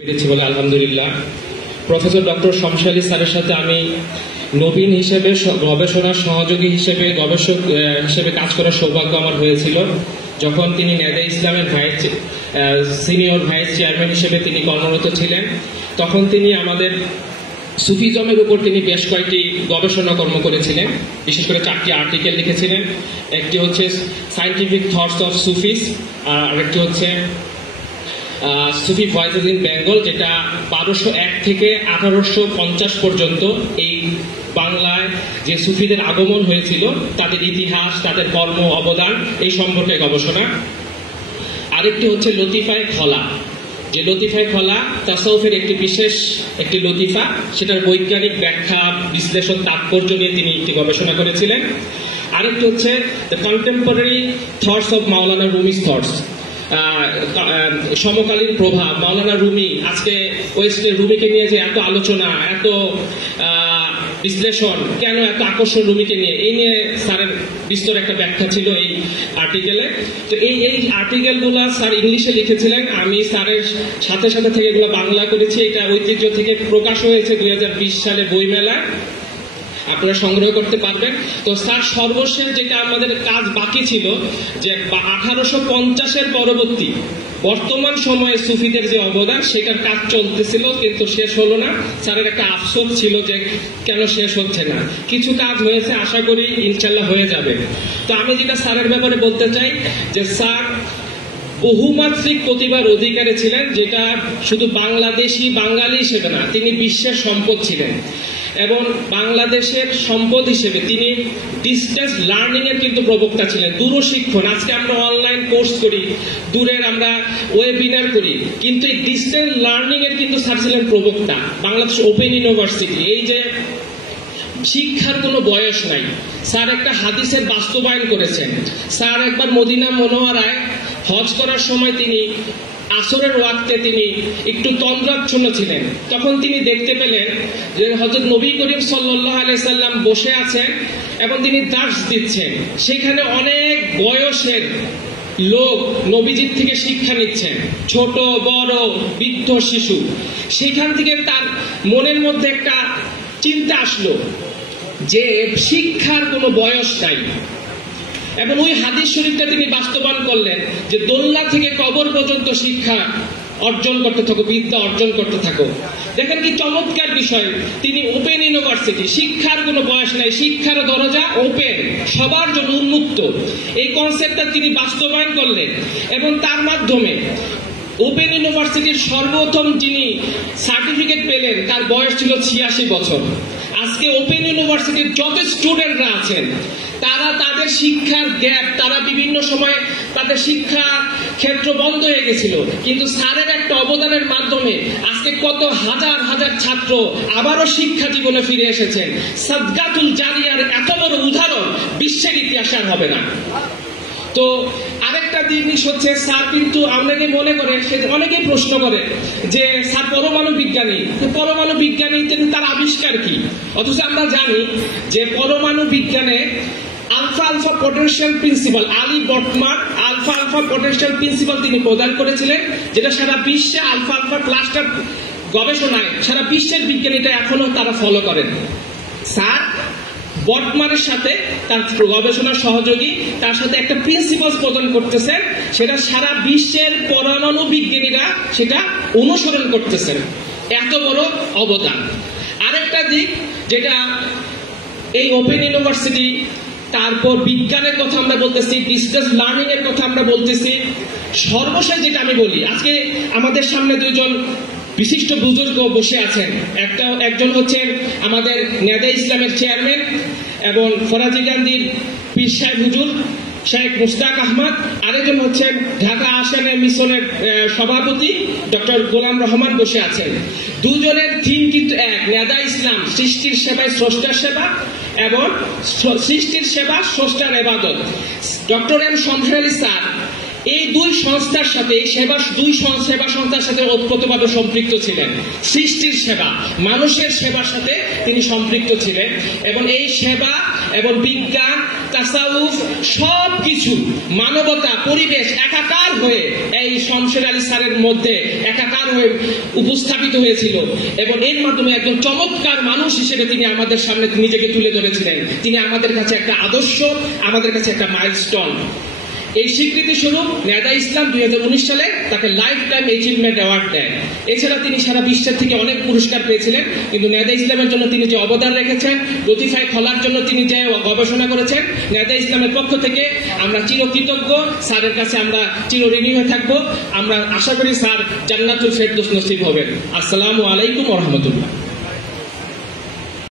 পেরেছি বলে আলহামদুলিল্লাহ। প্রফেসর ডক্টর শমশার আলী স্যারের সাথে আমি নবীন হিসেবে গবেষণার সহযোগী হিসেবে গবেষক হিসেবে কাজ করার সৌভাগ্য আমার হয়েছিল। যখন তিনি নেদা ইসলামের সিনিয়র ভাইস চেয়ারম্যান হিসেবে তিনি কর্মরত ছিলেন, তখন তিনি আমাদের সুফিজমের উপর তিনি বেশ কয়েকটি গবেষণা কর্ম করেছিলেন। বিশেষ করে 4টি আর্টিকেল লিখেছিলেন। একটি হচ্ছে সায়েন্টিফিক থটস অফ সুফিস, আর আরেকটি হচ্ছে সুফি ভয়েসেস ইন বেঙ্গল, যেটা 1201 থেকে 1850 পর্যন্ত এই বাংলায় যে সুফিদের আগমন হয়েছিল তাদের ইতিহাস, তাদের কর্ম অবদান এই সম্পর্কে গবেষণা। আরেকটি হচ্ছে লতিফায়ে খলা, যে লতিফায়ে খলা তাসাউফের একটি বিশেষ একটি লতিফা, সেটার বৈজ্ঞানিক ব্যাখ্যা বিশ্লেষণ তাৎপর্য নিয়ে তিনি একটি গবেষণা করেছিলেন। আরেকটি হচ্ছে the contemporary thoughts of Maulana Rumi's thoughts, সমকালীন প্রভাব। মাওলানা রুমি, আজকে ওয়েস্টের রুমিকে নিয়ে যে এত আলোচনা, এত বিশ্লেষণ, কেন এত আকর্ষণ রুমিকে নিয়ে, এই নিয়ে স্যারের বিস্তর একটা ব্যাখ্যা ছিল এই আর্টিকেলে। তো এই আর্টিকেলগুলো স্যার ইংলিশে লিখেছিলেন, আমি স্যারের সাথে সাথে থেকে এগুলো বাংলা করেছি। এটা ঐতিহ্য থেকে প্রকাশ হয়েছে 2020 সালে বইমেলায়, আপনারা সংগ্রহ করতে পারবেন। তো স্যার সর্বশেষ যেটা আমাদের কাজ বাকি ছিল, যে 1850-এর পরবর্তী বর্তমান সময়ে সুফিদের যে অবদান, সেটার কাজ চলতেছিল কিন্তু শেষ হলো না। স্যারের একটা আফসোস ছিল যে কেন শেষ হচ্ছে না। কিছু কাজ হয়েছে, আশা করি ইনশাল্লাহ হয়ে যাবে। তো আমি যেটা স্যারের ব্যাপারে বলতে চাই, যে স্যার বহুমাত্রিক প্রতিভার অধিকারী ছিলেন, যেটা শুধু বাঙালি হিসেবে না, তিনি বিশ্বের সম্পদ ছিলেন। এবং বাংলাদেশের সম্পদ হিসেবে তিনি ডিস্টেন্স লার্নিং এর কিন্তু প্রবক্তা ছিলেন, দূরশিক্ষণ। আজকে আমরা অনলাইন কোর্স করি, দূরের আমরা ওয়েবিনার করি, কিন্তু এই ডিস্টেন্স লার্নিং এর কিন্তু স্যার ছিলেন প্রবক্তা। বাংলাদেশ ওপেন ইউনিভার্সিটি, এই যে শিক্ষার কোনো বয়স নাই, স্যার একটা হাদিসের বাস্তবায়ন করেছেন। স্যার একবার মদিনা মুনাওয়ারায় হজ করার সময় তিনি আসরের ওয়াক্তে তিনি একটু তন্দ্রাচ্ছন্ন ছিলেন। তখন তিনি দেখতে পেলেন যে হযরত নবী করিম সাল্লাল্লাহু আলাইহি সাল্লাম বসে আছেন এবং তিনি দার্স দিচ্ছেন। সেখানে অনেক বয়সের লোক নবীজির থেকে শিক্ষা নিচ্ছেন, ছোট বড় বৃদ্ধ শিশু। সেখান থেকে তার মনের মধ্যে একটা চিন্তা আসলো যে শিক্ষার কোনো বয়স নাই। এবং ওই হাদিস শরীফটা তিনি বাস্তবায়ন করলেন যে দোলনা থেকে কবর পর্যন্ত শিক্ষা অর্জন করতে থাকো, বিদ্যা অর্জন করতে থাকো। দেখেন কি চমৎকার বিষয়, তিনি ওপেন ইউনিভার্সিটি, শিক্ষার কোনো বয়স নাই, শিক্ষার দরজা ওপেন, সবার জন্য উন্মুক্ত। এই কনসেপ্টটা তিনি বাস্তবায়ন করলেন এবং তার মাধ্যমে ওপেন ইউনিভার্সিটির সর্বপ্রথম যিনি সার্টিফিকেট পেলেন তার বয়স ছিল 86 বছর। আজকে ওপেন ইউনিভার্সিটির যত স্টুডেন্টরা আছেন তারা তাদের শিক্ষার গ্যাপ, তারা বিভিন্ন সময় তাদের শিক্ষা ক্ষেত্র বন্ধ হয়ে গেছিল, কিন্তু স্যারের একটা অবদানের মাধ্যমে আজকে কত হাজার হাজার ছাত্র আবারও শিক্ষা জীবনে ফিরে এসেছেন। সাদগাতুল জারিয়ার এত বড় উদাহরণ বিশ্বের ইতিহাসে আর হবে না। তো আরেকটা জিনিস হচ্ছে, স্যার কিন্তু অনেকে মনে করে, অনেকেই প্রশ্ন করে যে স্যার পরমাণু বিজ্ঞানী, পরমাণু বিজ্ঞানী কিন্তু তার আবিষ্কার কি? অথচ আমরা জানি যে পরমাণু বিজ্ঞানে alpha alpha potential principal, Ali বটমার আলফা আলফা পটেনশিয়াল প্রিন্সিপাল তিনি প্রদান করেছিলেন, যেটা সারা বিশ্বে আলফা আলফা ক্লাস্টার গবেষণায় সারা বিশ্বের বিজ্ঞানীরা এখনো তারা ফলো করেন। স্যার বটমারের সাথে তার গবেষণার সহযোগী, তার সাথে একটা প্রিন্সিপাল প্রদান করতেছেন, সেটা সারা বিশ্বের পরমাণু বিজ্ঞানীরা সেটা অনুসরণ করতেছেন। এত বড় অবদান। আরেকটা দিক যেটা এই ওপেন ইউনিভার্সিটি, তারপর বিজ্ঞানের কথা আমরা বলতেছি, ডিস্টেন্স লার্নিং এর কথা আমরা বলতেছি। সর্বশেষ যেটা আমি বলি, আজকে আমাদের সামনে দুজন বিশিষ্ট বুজুর্গ বসে আছেন। একজন হচ্ছেন আমাদের নেদা ইসলামের চেয়ারম্যান এবং ফরাজি গান্ধীর পীর সাহেব হুজুর শেখ মুস্তাক আহমদ, আরেকজন হচ্ছেন ঢাকা আশিয়ানা মিশনের সভাপতি ডক্টর গোলাম রহমান বসে আছেন। দুজনের থিম কিন্তু এক, নেদা ইসলাম, সৃষ্টির সেবায় স্রষ্টার সেবা এবং সৃষ্টির সেবা স্রষ্টার ইবাদত। ডক্টর এম শমশার আলী স্যার এই দুই সংস্থার সাথে, এই দুই সেবা সংস্থার সাথে ওতপ্রোতভাবে সম্পৃক্ত ছিলেন। সৃষ্টির সেবা, মানুষের সেবার সাথে তিনি সম্পৃক্ত ছিলেন এবং এই সেবা এবং বিজ্ঞান, তাসাউফ সবকিছু, মানবতা, পরিবেশ একাকার হয়ে এই শমশের আলী স্যারের মধ্যে একাকার হয়ে উপস্থাপিত হয়েছিল এবং এর মাধ্যমে একজন চমৎকার মানুষ হিসেবে তিনি আমাদের সামনে নিজেকে তুলে ধরেছিলেন। তিনি আমাদের কাছে একটা আদর্শ, আমাদের কাছে একটা মাইলস্টোন। এই স্বীকৃতি স্বরূপ নেদা ইসলাম 2019 সালে তাকে লাইফ টাইম অ্যাচিভমেন্ট অ্যাওয়ার্ড দেয়। এছাড়া তিনি সারা বিশ্বের থেকে অনেক পুরস্কার পেয়েছিলেন, কিন্তু নেদা ইসলামের জন্য তিনি যে অবদান রেখেছেন, লতিফাই খোলার জন্য তিনি যে গবেষণা করেছেন, নেদা ইসলামের পক্ষ থেকে আমরা চিরকৃতজ্ঞ। স্যারের কাছে আমরা চিরঋণী হয়ে থাকবো। আমরা আশা করি স্যার জান্নাতুল ফেরদৌস নসিব হবেন। আসসালামু আলাইকুম ওয়া রাহমাতুল্লাহ।